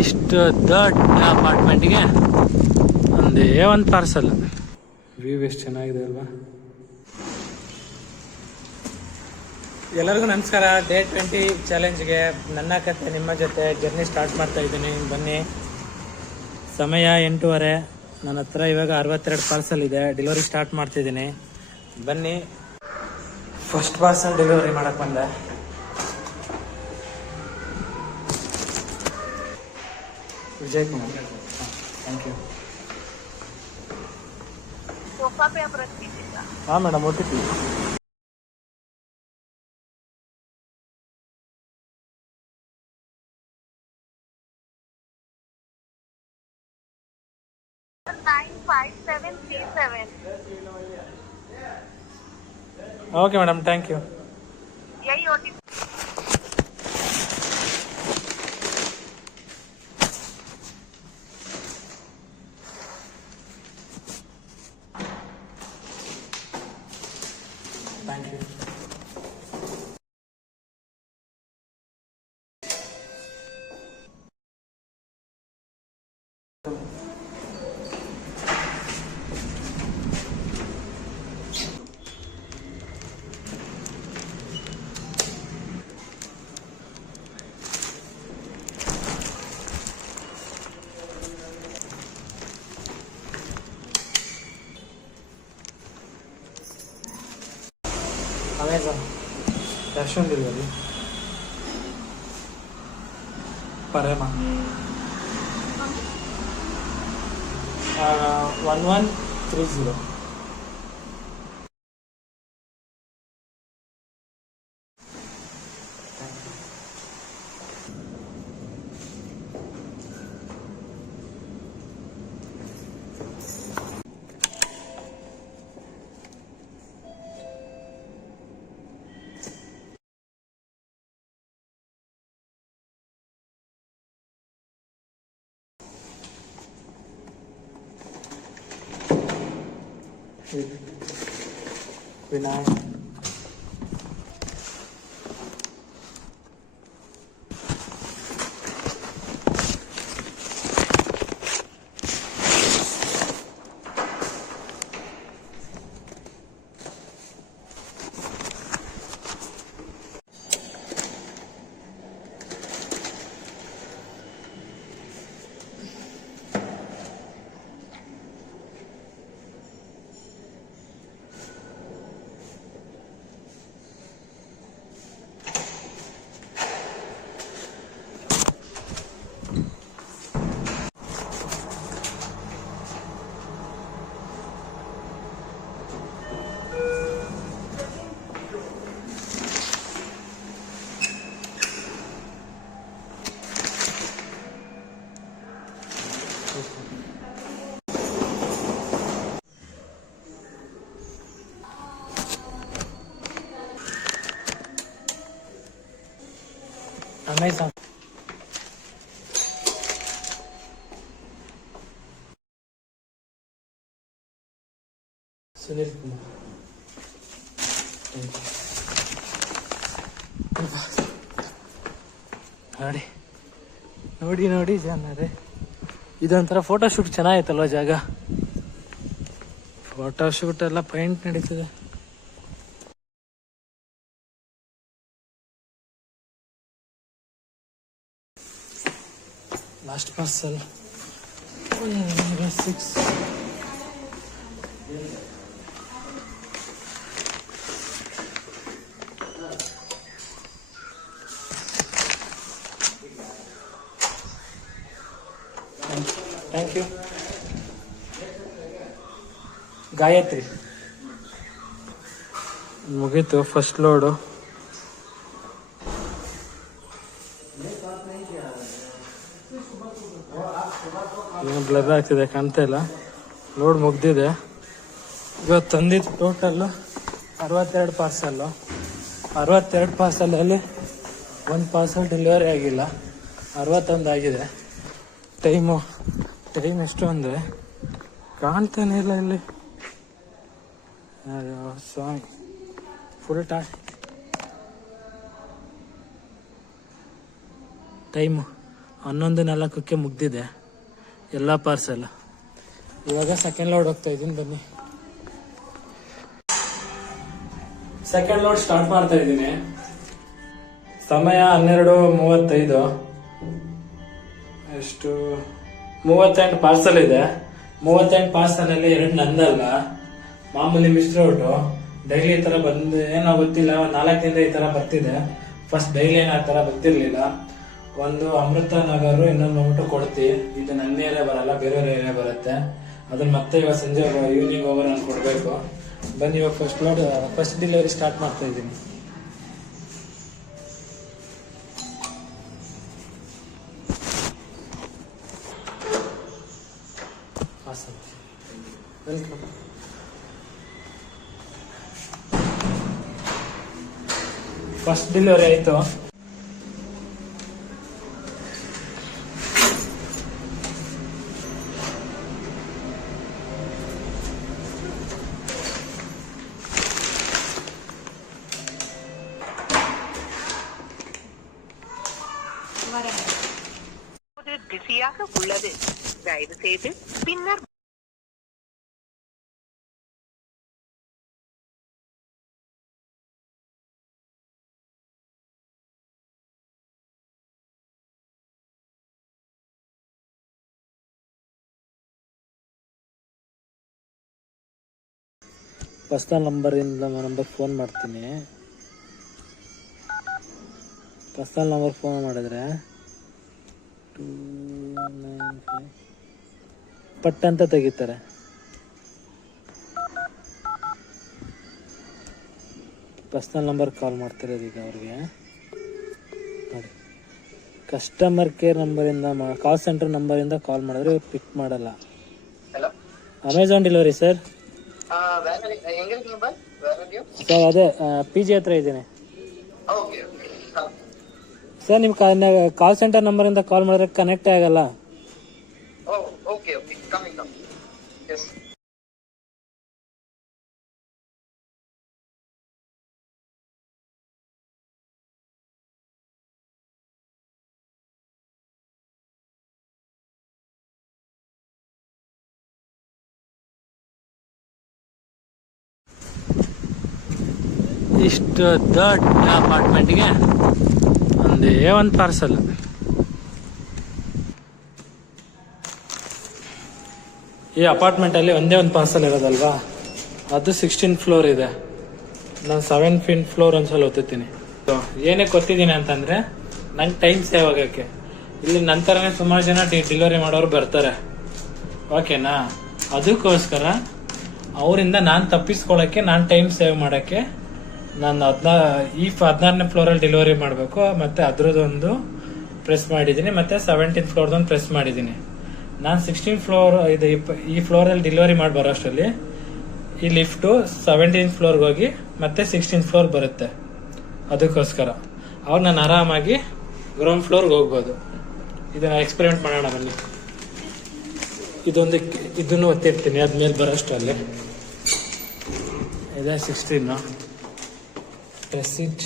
ಇಷ್ಟು ದೊಡ್ಡ ಅಪಾರ್ಟ್ಮೆಂಟ್ಗೆ ಒಂದೇ ಒಂದು ಪಾರ್ಸಲ್. ವ್ಯೂ ಎಷ್ಟು ಚೆನ್ನಾಗಿದೆ ಅಲ್ವಾ. ಎಲ್ಲರಿಗೂ ನಮಸ್ಕಾರ. ಡೇ 20 ಚಾಲೆಂಜ್ಗೆ ನನ್ನ ಕತೆ ನಿಮ್ಮ ಜೊತೆ ಜರ್ನಿ ಸ್ಟಾರ್ಟ್ ಮಾಡ್ತಾ ಇದ್ದೀನಿ. ಬನ್ನಿ. ಸಮಯ 8:30. ನನ್ನ ಹತ್ರ ಇವಾಗ 62 ಪಾರ್ಸಲ್ ಇದೆ. ಡೆಲಿವರಿ ಸ್ಟಾರ್ಟ್ ಮಾಡ್ತಿದ್ದೀನಿ. ಬನ್ನಿ. ಫಸ್ಟ್ ಪಾರ್ಸಲ್ ಡೆಲಿವರಿ ಮಾಡಕ್ಕೆ ಬಂದೆ. Vijay Kumar. Thank you. Sofa पे आप रख दीजिएगा. हाँ madam, OTP. Okay madam, thank you. यही OTP. Thank you. Amazon cash on delivery. Parema 1130. Vinay. Amazon. Sunil Kumar. ನೋಡಿ ನೋಡಿ ನೋಡಿ ಜನರೇ, ಇದೊಂಥರ ಫೋಟೋಶೂಟ್ ಚೆನ್ನಾಗಿತ್ತಲ್ವ ಜಾಗ. ಫೋಟೋಶೂಟ್ ಎಲ್ಲ ಪೇಂಟ್ ನಡೀತದೆ. Last parcel 6. Thank you. Gayatri. ಮುಗೀತು ಫಸ್ಟ್ ಲೋಡು. ಏನು ಬ್ಲರ್ ಆಗ್ತಿದೆ, ಕಾಣ್ತಾ ಇಲ್ಲ. ಲೋಡ್ ಮುಗ್ದಿದೆ. ಇವತ್ತು ತಂದಿದ್ದು ಟೋಟಲ್ಲು 62 ಪಾರ್ಸಲ್ಲು. 62 ಪಾರ್ಸಲಲ್ಲಿ ಒಂದು ಪಾರ್ಸಲ್ ಡೆಲಿವರಿ ಆಗಿಲ್ಲ, 61 ಆಗಿದೆ. ಟೈಮ್ ಎಷ್ಟು ಅಂದರೆ ಕಾಣ್ತಾನೆ ಇಲ್ಲ ಇಲ್ಲಿ. ಸ್ವಾಮಿ ಫುಲ್ ಟೈಮು 11:04 ಮುಗ್ದಿದೆ ಎಲ್ಲ ಪಾರ್ಸೆಲ್. ಇವಾಗ ಸೆಕೆಂಡ್ ಲೋಡ್ ಹೋಗ್ತಾ ಇದ್ದೀನಿ, ಬನ್ನಿ. ಸೆಕೆಂಡ್ ಲೋಡ್ ಸ್ಟಾರ್ಟ್ ಮಾಡ್ತಾ ಇದ್ದೀನಿ. ಸಮಯ 12:35. ಎಷ್ಟು 38 ಪಾರ್ಸಲ್ ಇದೆ. 38 ಪಾರ್ಸಲ್ ಅಲ್ಲಿ 2 ನಂದಲ್ಲ, ಮಾಮೂಲಿ ಮಿಶ್ರ ಊಟ. ಡೈಲಿ ಈ ತರ ಬಂದು ಏನೋ ಗೊತ್ತಿಲ್ಲ, 4 ದಿನದ ಈ ತರ ಬರ್ತಿದೆ. ಫಸ್ಟ್ ಡೈಲಿ ಏನೋ ಆ ತರ ಬರ್ತಿರ್ಲಿಲ್ಲ. ಒಂದು ಅಮೃತ ನಗರ, ಇನ್ನೊಂದು ಬಂದ್ಬಿಟ್ಟು ಕೊಡ್ತಿ. ಇದು ನನ್ನ ಏರಿಯಾ ಬರಲ್ಲ, ಬೇರೆ ಏರಿಯಾ ಬರುತ್ತೆ. ಅದನ್ನ ಮತ್ತೆ ಇವಾಗ ಸಂಜೆ ಈವ್ನಿಂಗ್ ಓವರ್ ನಾನು ಕೊಡಬೇಕು. ಬನ್ನಿ, ಇವಾಗ ಫಸ್ಟ್ ಡೆಲಿವರಿ ಸ್ಟಾರ್ಟ್ ಮಾಡ್ತಾ ಇದ್ದೀನಿ. ವೆಲ್ಕಮ್. ಫಸ್ಟ್ ಡೆಲಿವರಿ ಆಯಿತು. பிஸியாக உள்ளது, தயவு செய்து பின்னர். ಪರ್ಸನಲ್ ನಂಬರ್ ಫೋನ್ ಮಾಡ್ತೀನಿ. ಪರ್ಸನಲ್ ನಂಬರ್ ಫೋನ್ ಮಾಡಿದ್ರೆ 295 ಪಟ್ ಅಂತ ತೆಗಿತಾರೆ. ಪರ್ಸನಲ್ ನಂಬರ್ ಕಾಲ್ ಮಾಡ್ತಿರೋದು ಈಗ ಅವ್ರಿಗೆ ನೋಡಿ. ಕಸ್ಟಮರ್ ಕೇರ್ ನಂಬರಿಂದ ಕಾಲ್ ಸೆಂಟರ್ ನಂಬರಿಂದ ಕಾಲ್ ಮಾಡಿದ್ರೆ ಇವ್ರು ಪಿಕ್ ಮಾಡಲ್ಲ. Amazon delivery sir. ಸರ್ ಅದೇ PG ಹತ್ರ ಇದ್ದೀನಿ ಸರ್. ನಿಮ್ ಕಾಲ್ ಸೆಂಟರ್ ನಂಬರಿಂದ ಕಾಲ್ ಮಾಡಿದ್ರೆ ಕನೆಕ್ಟ್ ಆಗಲ್ಲ. ಇಷ್ಟು ದೊಡ್ಡ ಅಪಾರ್ಟ್ಮೆಂಟ್ಗೆ ಒಂದು ಪಾರ್ಸಲ್. ಈ ಅಪಾರ್ಟ್ಮೆಂಟಲ್ಲಿ ಒಂದೇ ಒಂದು ಪಾರ್ಸಲ್ ಇರೋದಲ್ವಾ, ಅದು 16 ಫ್ಲೋರ್ ಇದೆ. ನಾನು 7 ಫ್ಲೋರ್ ಒಂದ್ಸಲ ಓದ್ತೀನಿ. ಏನಕ್ಕೆ ಗೊತ್ತಿದ್ದೀನಿ ಅಂತಂದ್ರೆ ನಂಗೆ ಟೈಮ್ ಸೇವ್ ಆಗೋಕ್ಕೆ. ಇಲ್ಲಿ ನಂತರನೇ ಸುಮಾರು ಜನ ಡೆಲಿವರಿ ಮಾಡೋರು ಬರ್ತಾರೆ, ಓಕೆನಾ. ಅದಕ್ಕೋಸ್ಕರ ಅವರಿಂದ ನಾನು ತಪ್ಪಿಸ್ಕೊಳ್ಳೋಕ್ಕೆ, ನಾನು ಟೈಮ್ ಸೇವ್ ಮಾಡೋಕ್ಕೆ ನಾನು 14ನೇ ಫ್ಲೋರಲ್ಲಿ ಡೆಲಿವರಿ ಮಾಡಬೇಕು. ಮತ್ತು ಅದ್ರದ್ದೊಂದು ಪ್ರೆಸ್ ಮಾಡಿದ್ದೀನಿ, ಮತ್ತು 17th ಫ್ಲೋರ್ದೊಂದು ಪ್ರೆಸ್ ಮಾಡಿದ್ದೀನಿ. ನಾನು 16 ಫ್ಲೋರ್ ಇದು ಈ ಫ್ಲೋರಲ್ಲಿ ಡೆಲಿವರಿ ಮಾಡಿ ಬರೋ ಅಷ್ಟರಲ್ಲಿ ಈ ಲಿಫ್ಟು 17th ಫ್ಲೋರ್ಗೆ ಹೋಗಿ ಮತ್ತೆ 16th ಫ್ಲೋರ್ ಬರುತ್ತೆ. ಅದಕ್ಕೋಸ್ಕರ ಅವಾಗ ನಾನು ಆರಾಮಾಗಿ ಗ್ರೌಂಡ್ ಫ್ಲೋರ್ಗೆ ಹೋಗ್ಬೋದು. ಇದನ್ನು ಎಕ್ಸ್ಪೆರಿಮೆಂಟ್ ಮಾಡೋಣ ಬನ್ನಿ. ಇದನ್ನು ಒತ್ತಿರ್ತೀನಿ, ಅದ್ಮೇಲೆ ಬರೋ ಅಷ್ಟರಲ್ಲಿ ಇದೆ 16. Press it.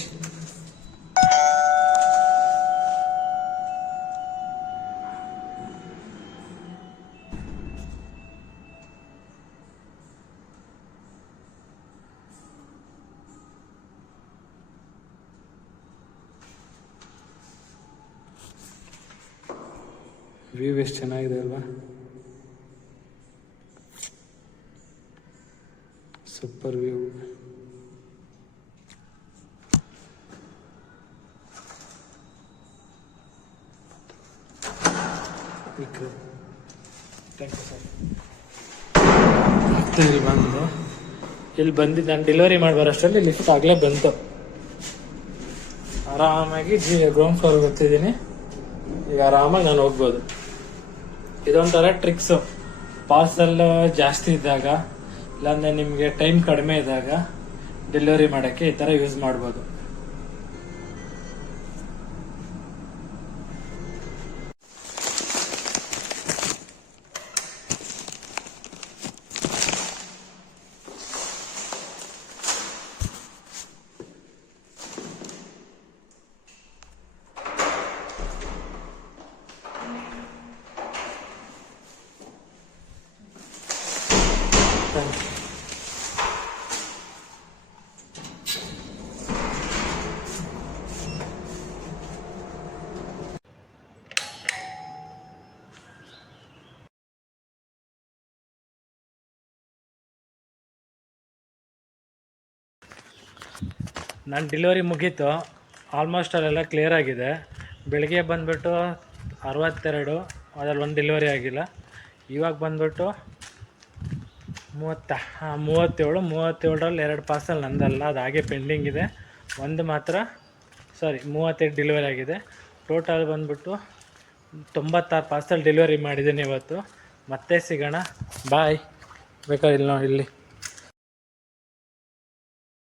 ವ್ಯೂ ಎಷ್ಟು ಚೆನ್ನಾಗಿದೆ ಅಲ್ವಾ, ಸೂಪರ್ ವ್ಯೂ. ಮತ್ತೆ ಇಲ್ಲಿ ಬಂದಿದ್ದು ನಾನು ಡೆಲಿವರಿ ಮಾಡಿ ಬರೋಷ್ಟರಲ್ಲಿ ಲಿಫ್ಟ್ ಆಗಲೇ ಬಂತು. ಆರಾಮಾಗಿ ಗ್ರೌಂಡ್ ಫ್ಲೋರ್ಗೆ ಬರ್ತಿದ್ದೀನಿ. ಈಗ ಆರಾಮಾಗಿ ನಾನು ಹೋಗ್ಬೋದು. ಇದೊಂಥರ ಟ್ರಿಕ್ಸು. ಪಾರ್ಸಲ್ ಜಾಸ್ತಿ ಇದ್ದಾಗ, ಇಲ್ಲಾಂದರೆ ನಿಮಗೆ ಟೈಮ್ ಕಡಿಮೆ ಇದ್ದಾಗ ಡೆಲಿವರಿ ಮಾಡೋಕ್ಕೆ ಈ ಥರ ಯೂಸ್ ಮಾಡ್ಬೋದು. ನನ್ನ ಡೆಲಿವರಿ ಮುಗೀತು, ಆಲ್ಮೋಸ್ಟ್ ಅಲ್ಲೆಲ್ಲ ಕ್ಲಿಯರ್ ಆಗಿದೆ. ಬೆಳಿಗ್ಗೆ ಬಂದುಬಿಟ್ಟು 62, ಅದರಲ್ಲಿ ಒಂದು ಡೆಲಿವರಿ ಆಗಿಲ್ಲ. ಇವಾಗ ಬಂದುಬಿಟ್ಟು 37ರಲ್ಲಿ 2 ಪಾರ್ಸಲ್ ನಂದಲ್ಲ, ಅದು ಹಾಗೆ ಪೆಂಡಿಂಗ್ ಇದೆ. ಒಂದು ಮಾತ್ರ 38 ಡೆಲಿವರಿ ಆಗಿದೆ. ಟೋಟಲ್ ಬಂದುಬಿಟ್ಟು 96 ಪಾರ್ಸಲ್ ಡೆಲಿವರಿ ಮಾಡಿದ್ದೀನಿ ಇವತ್ತು. ಮತ್ತೆ ಸಿಗೋಣ, ಬಾಯ್. ಬೇಕಾದ್ರೆ ಇಲ್ಲಿ ನೋಡಿ, ಇಲ್ಲಿ